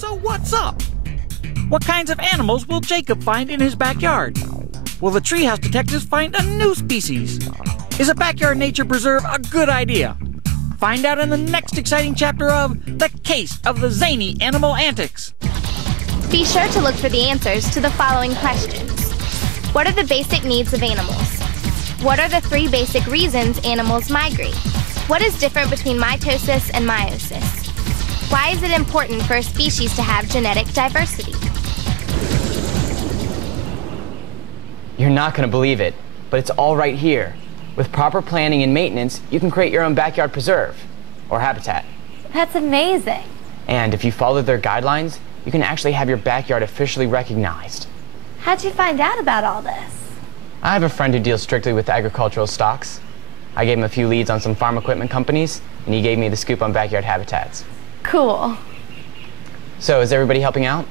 So what's up? What kinds of animals will Jacob find in his backyard? Will the treehouse detectives find a new species? Is a backyard nature preserve a good idea? Find out in the next exciting chapter of The Case of the Zany Animal Antics. Be sure to look for the answers to the following questions. What are the basic needs of animals? What are the 3 basic reasons animals migrate? What is different between mitosis and meiosis? Why is it important for a species to have genetic diversity? You're not going to believe it, but it's all right here. With proper planning and maintenance, you can create your own backyard preserve, or habitat. That's amazing. And if you follow their guidelines, you can actually have your backyard officially recognized. How'd you find out about all this? I have a friend who deals strictly with agricultural stocks. I gave him a few leads on some farm equipment companies, and he gave me the scoop on backyard habitats. Cool. So, is everybody helping out?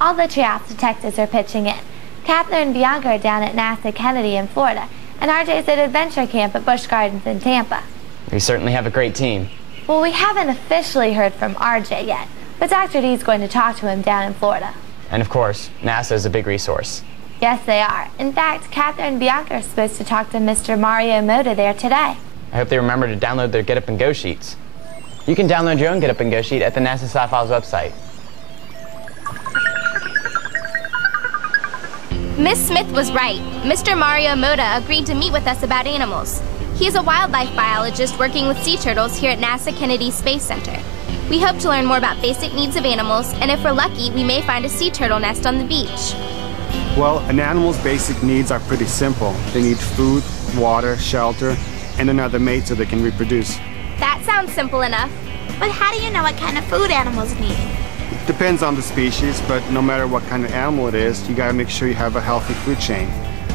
All the treehouse detectives are pitching in. Catherine and Bianca are down at NASA Kennedy in Florida, and RJ's at Adventure Camp at Busch Gardens in Tampa. We certainly have a great team. Well, we haven't officially heard from RJ yet, but Dr. D's going to talk to him down in Florida. And of course, NASA is a big resource. Yes, they are. In fact, Catherine and Bianca are supposed to talk to Mr. Mario Moda there today. I hope they remember to download their Get Up and Go sheets. You can download your own Get Up and Go sheet at the NASA SciFiles website. Miss Smith was right. Mr. Mario Moda agreed to meet with us about animals. He's a wildlife biologist working with sea turtles here at NASA Kennedy Space Center. We hope to learn more about basic needs of animals, and if we're lucky, we may find a sea turtle nest on the beach. Well, an animal's basic needs are pretty simple. They need food, water, shelter, and another mate so they can reproduce. That sounds simple enough. But how do you know what kind of food animals need? It depends on the species, but no matter what kind of animal it is, you gotta make sure you have a healthy food chain.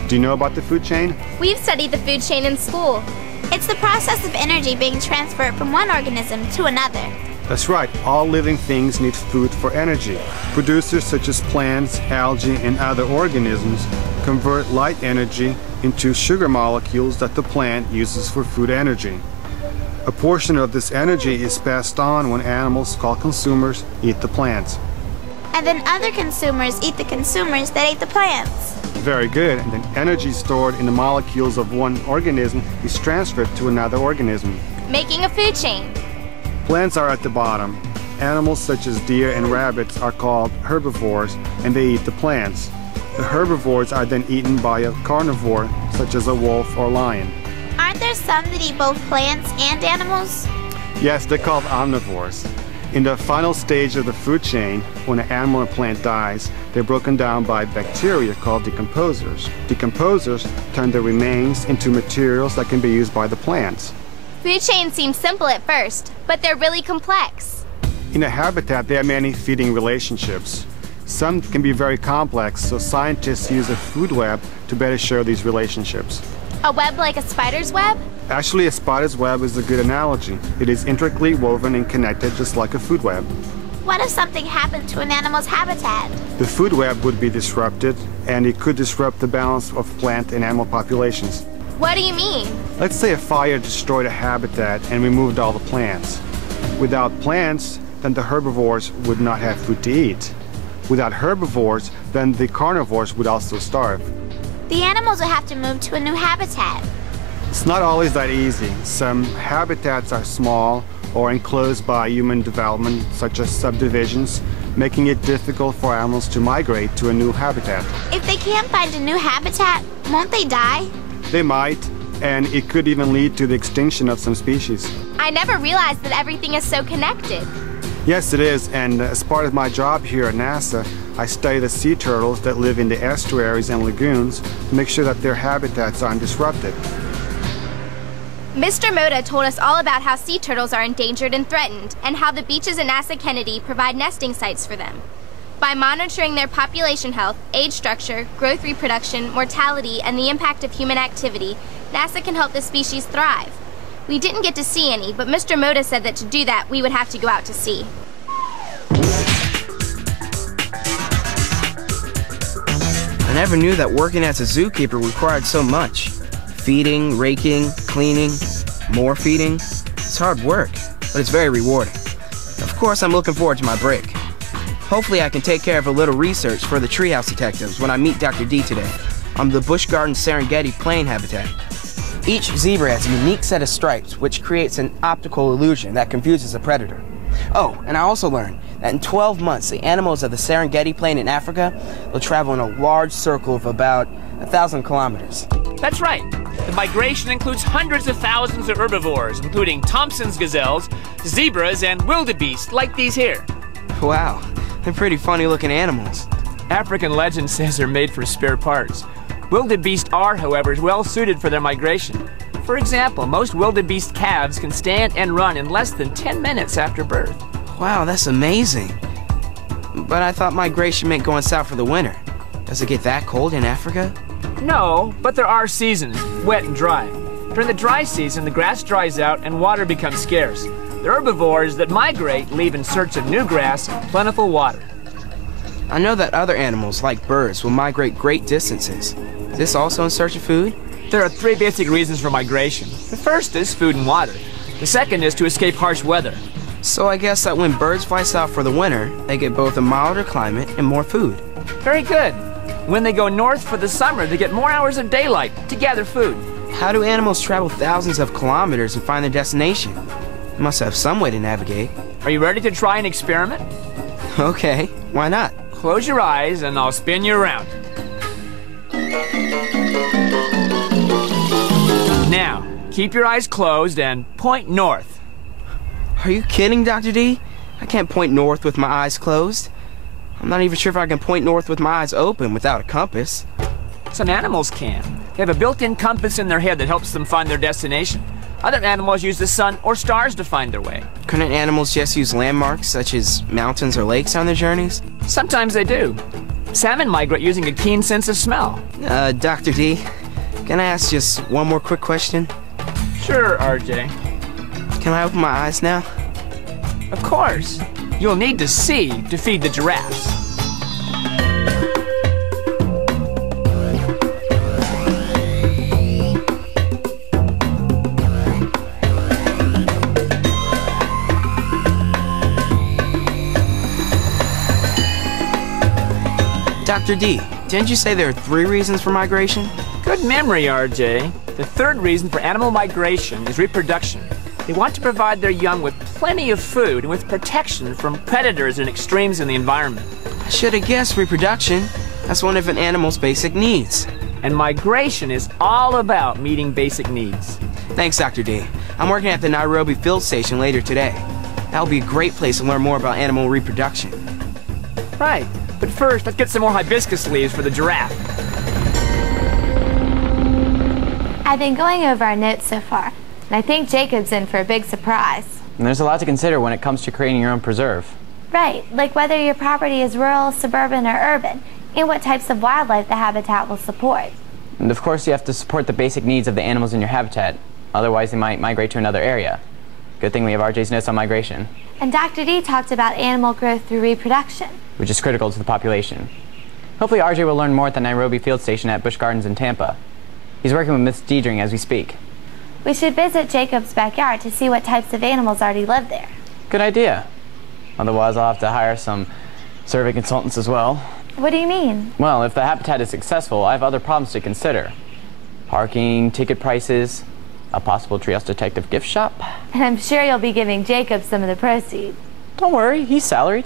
Do you know about the food chain? We've studied the food chain in school. It's the process of energy being transferred from one organism to another. That's right. All living things need food for energy. Producers such as plants, algae, and other organisms convert light energy into sugar molecules that the plant uses for food energy. A portion of this energy is passed on when animals called consumers eat the plants. And then other consumers eat the consumers that ate the plants. Very good. And then energy stored in the molecules of one organism is transferred to another organism. Making a food chain. Plants are at the bottom. Animals such as deer and rabbits are called herbivores, and they eat the plants. The herbivores are then eaten by a carnivore, such as a wolf or lion. Aren't there some that eat both plants and animals? Yes, they're called omnivores. In the final stage of the food chain, when an animal or plant dies, they're broken down by bacteria called decomposers. Decomposers turn the remains into materials that can be used by the plants. Food chains seem simple at first, but they're really complex. In a habitat, there are many feeding relationships. Some can be very complex, so scientists use a food web to better show these relationships. A web like a spider's web? Actually, a spider's web is a good analogy. It is intricately woven and connected just like a food web. What if something happened to an animal's habitat? The food web would be disrupted, and it could disrupt the balance of plant and animal populations. What do you mean? Let's say a fire destroyed a habitat and removed all the plants. Without plants, then the herbivores would not have food to eat. Without herbivores, then the carnivores would also starve. The animals would have to move to a new habitat. It's not always that easy. Some habitats are small or enclosed by human development, such as subdivisions, making it difficult for animals to migrate to a new habitat. If they can't find a new habitat, won't they die? They might, and it could even lead to the extinction of some species. I never realized that everything is so connected. Yes, it is, and as part of my job here at NASA, I study the sea turtles that live in the estuaries and lagoons to make sure that their habitats aren't disrupted. Mr. Moda told us all about how sea turtles are endangered and threatened, and how the beaches at NASA Kennedy provide nesting sites for them. By monitoring their population health, age structure, growth reproduction, mortality, and the impact of human activity, NASA can help the species thrive. We didn't get to see any, but Mr. Moda said that to do that, we would have to go out to sea. I never knew that working as a zookeeper required so much. Feeding, raking, cleaning, more feeding. It's hard work, but it's very rewarding. Of course, I'm looking forward to my break. Hopefully I can take care of a little research for the treehouse detectives when I meet Dr. D today on the Busch Gardens Serengeti plain habitat. Each zebra has a unique set of stripes, which creates an optical illusion that confuses a predator. Oh, and I also learned that in 12 months, the animals of the Serengeti plain in Africa will travel in a large circle of about 1,000 kilometers. That's right. The migration includes hundreds of thousands of herbivores, including Thompson's gazelles, zebras, and wildebeest, like these here. Wow, they're pretty funny-looking animals. African legend says they're made for spare parts. Wildebeest are, however, well suited for their migration. For example, most wildebeest calves can stand and run in less than 10 minutes after birth. Wow, that's amazing. But I thought migration meant going south for the winter. Does it get that cold in Africa? No, but there are seasons, wet and dry. During the dry season, the grass dries out and water becomes scarce. The herbivores that migrate leave in search of new grass and plentiful water. I know that other animals, like birds, will migrate great distances. Is this also in search of food? There are 3 basic reasons for migration. The first is food and water. The second is to escape harsh weather. So I guess that when birds fly south for the winter, they get both a milder climate and more food. Very good. When they go north for the summer, they get more hours of daylight to gather food. How do animals travel thousands of kilometers and find their destination? They must have some way to navigate. Are you ready to try an experiment? Okay, why not? Close your eyes and I'll spin you around. Now, keep your eyes closed and point north. Are you kidding, Dr. D? I can't point north with my eyes closed. I'm not even sure if I can point north with my eyes open without a compass. Some animals can. They have a built-in compass in their head that helps them find their destination. Other animals use the sun or stars to find their way. Couldn't animals just use landmarks such as mountains or lakes on their journeys? Sometimes they do. Salmon migrate using a keen sense of smell. Dr. D, can I ask just one more quick question? Sure, RJ. Can I open my eyes now? Of course. You'll need to see to feed the giraffes. Dr. D, didn't you say there are 3 reasons for migration? Good memory, RJ. The third reason for animal migration is reproduction. They want to provide their young with plenty of food and with protection from predators and extremes in the environment. I should have guessed reproduction. That's one of an animal's basic needs. And migration is all about meeting basic needs. Thanks, Dr. D. I'm working at the Nairobi Field Station later today. That'll be a great place to learn more about animal reproduction. Right. But first, let's get some more hibiscus leaves for the giraffe. I've been going over our notes so far, and I think Jacob's in for a big surprise. And there's a lot to consider when it comes to creating your own preserve. Right, like whether your property is rural, suburban, or urban, and what types of wildlife the habitat will support. And of course, you have to support the basic needs of the animals in your habitat. Otherwise, they might migrate to another area. Good thing we have RJ's notes on migration. And Dr. D talked about animal growth through reproduction, which is critical to the population. Hopefully RJ will learn more at the Nairobi Field Station at Busch Gardens in Tampa. He's working with Miss Deedring as we speak. We should visit Jacob's backyard to see what types of animals already live there. Good idea. Otherwise, I'll have to hire some survey consultants as well. What do you mean? Well, if the habitat is successful, I have other problems to consider. Parking, ticket prices, a possible treehouse detective gift shop. And I'm sure you'll be giving Jacob some of the proceeds. Don't worry, he's salaried.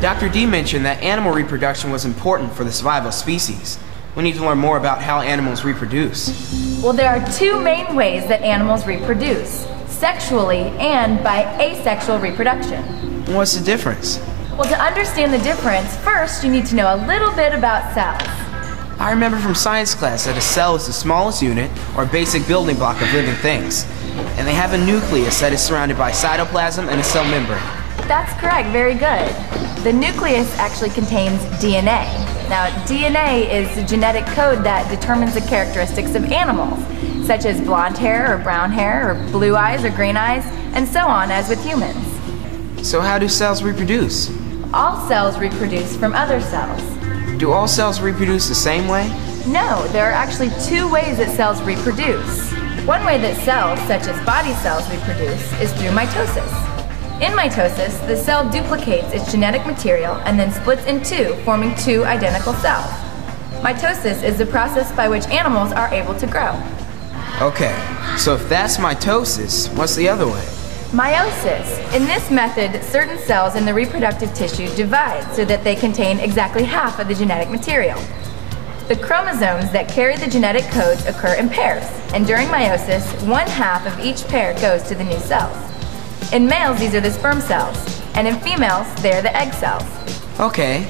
Dr. D mentioned that animal reproduction was important for the survival of species. We need to learn more about how animals reproduce. Well, there are 2 main ways that animals reproduce, sexually and by asexual reproduction. What's the difference? Well, to understand the difference, first you need to know a little bit about cells. I remember from science class that a cell is the smallest unit or basic building block of living things. And they have a nucleus that is surrounded by cytoplasm and a cell membrane. That's correct, very good. The nucleus actually contains DNA. Now, DNA is the genetic code that determines the characteristics of animals, such as blonde hair or brown hair or blue eyes or green eyes, and so on as with humans. So how do cells reproduce? All cells reproduce from other cells. Do all cells reproduce the same way? No, there are actually two ways that cells reproduce. One way that cells, such as body cells, reproduce is through mitosis. In mitosis, the cell duplicates its genetic material and then splits in two, forming two identical cells. Mitosis is the process by which animals are able to grow. Okay, so if that's mitosis, what's the other way? Meiosis. In this method, certain cells in the reproductive tissue divide so that they contain exactly half of the genetic material. The chromosomes that carry the genetic codes occur in pairs, and during meiosis, one half of each pair goes to the new cells. In males, these are the sperm cells, and in females, they're the egg cells. Okay,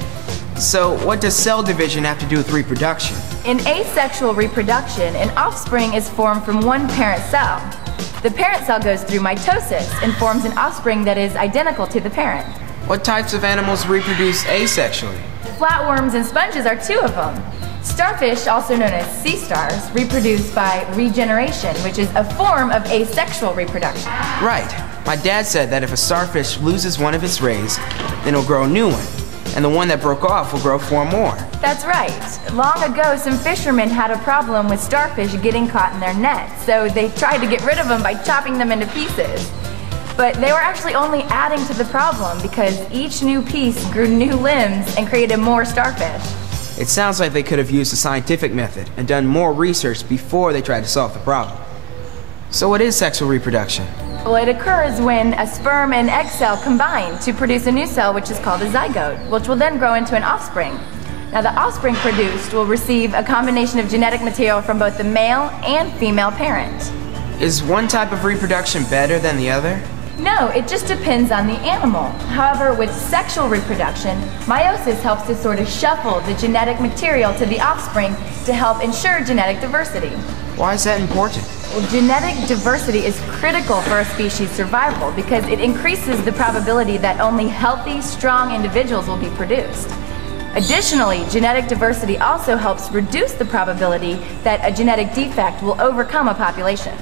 so what does cell division have to do with reproduction? In asexual reproduction, an offspring is formed from one parent cell. The parent cell goes through mitosis and forms an offspring that is identical to the parent. What types of animals reproduce asexually? Flatworms and sponges are two of them. Starfish, also known as sea stars, reproduce by regeneration, which is a form of asexual reproduction. Right. My dad said that if a starfish loses one of its rays, then it'll grow a new one, and the one that broke off will grow 4 more. That's right. Long ago, some fishermen had a problem with starfish getting caught in their nets, so they tried to get rid of them by chopping them into pieces. But they were actually only adding to the problem because each new piece grew new limbs and created more starfish. It sounds like they could have used the scientific method and done more research before they tried to solve the problem. So what is sexual reproduction? Well, it occurs when a sperm and egg cell combine to produce a new cell, which is called a zygote, which will then grow into an offspring. Now, the offspring produced will receive a combination of genetic material from both the male and female parent. Is one type of reproduction better than the other? No, it just depends on the animal. However, with sexual reproduction, meiosis helps to sort of shuffle the genetic material to the offspring to help ensure genetic diversity. Why is that important? Well, genetic diversity is critical for a species' survival because it increases the probability that only healthy, strong individuals will be produced. Additionally, genetic diversity also helps reduce the probability that a genetic defect will overcome a population.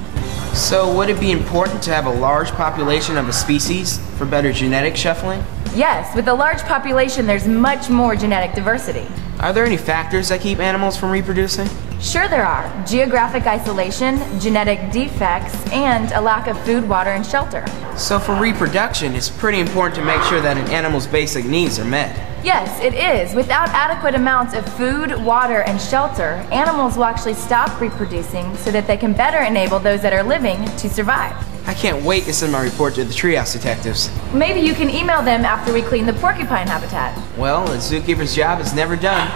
So would it be important to have a large population of a species for better genetic shuffling? Yes, with a large population, there's much more genetic diversity. Are there any factors that keep animals from reproducing? Sure there are. Geographic isolation, genetic defects, and a lack of food, water, and shelter. So for reproduction, it's pretty important to make sure that an animal's basic needs are met. Yes, it is. Without adequate amounts of food, water, and shelter, animals will actually stop reproducing so that they can better enable those that are living to survive. I can't wait to send my report to the treehouse detectives. Maybe you can email them after we clean the porcupine habitat. Well, the zookeeper's job is never done.